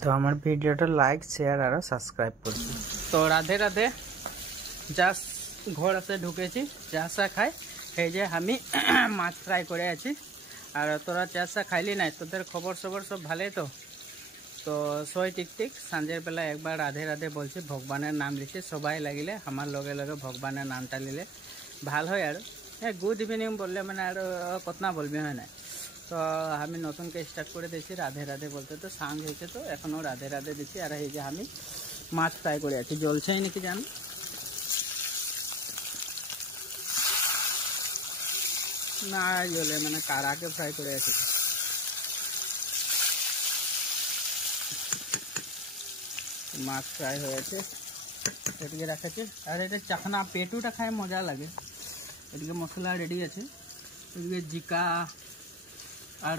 তো আমার ভিডিওটা লাইক শেয়ার আর সাবস্ক্রাইব করুন। তো রাধে রাধে, জাস্ট ঘর আছে ঢুকেছি, চাষা খাই। এই যে আমি মাছ ফ্রাই করে আছি, আর তোরা চাষা খাইলি নাই, তোদের খবর সবর সব ভালোই তো? তো সই টিক সাঁজের বেলা একবার রাধে রাধে বলছি, ভগবানের নাম লিখছি। সবাই লাগিলে আমার লগে লগে ভগবানের নামটা নিলে ভাল হয়। আর গুড ইভিনিং বললে মানে আর কতনা বলবি, হয় না? তো আমি নতুনকে স্টার্ট করে দিয়েছি রাধে রাধে বলতে। তো সাঁঝ হয়েছে তো এখনও রাধে রাধে দিচ্ছি। আর এই যে আমি মাছ ফ্রাই করে আছি, জ্বলছেই নাকি জান না, জ্বলে মানে কারাকে ফ্রাই করে আছি। মাছ ফ্রাই হয়েছে, এদিকে রাখেছে। আর এটা চাখনা পেটুটা খায় মজা লাগে। এদিকে মশলা রেডি আছে, এদিকে জিকা আর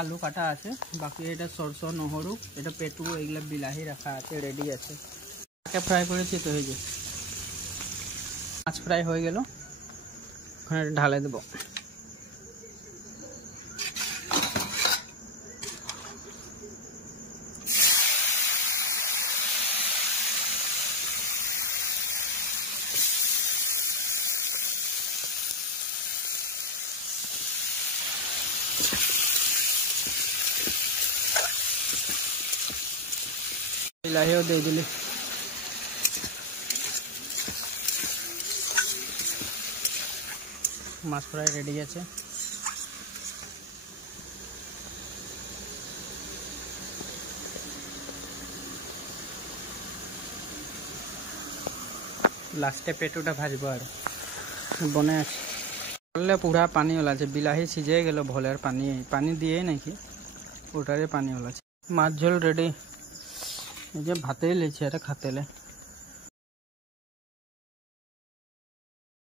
আলু কাটা আছে, বাকি এটা সরষে নহরু, এটা পেটু, এগুলো বিলাহি রাখা আছে, রেডি আছে। ফ্রাই করেছি তো এই যে মাছ ফ্রাই হয়ে গেল, ওখানে ঢালে দেবো। বিলাহিও দিয়ে দিলি। মাছ ফ্রাই রেডি আছে। লাস্টে পেটুটা ভাজবো আর বনে আছে। বললে পুরা পানি ওলা আছে, বিলাহি সিজে গেল ভলের পানি পানি দিয়ে নাকি ওটারে পানি ওলা আছে। মাছ ঝোল রেডি, এই যে ভাতেই লেছি, এটা খাতেলে।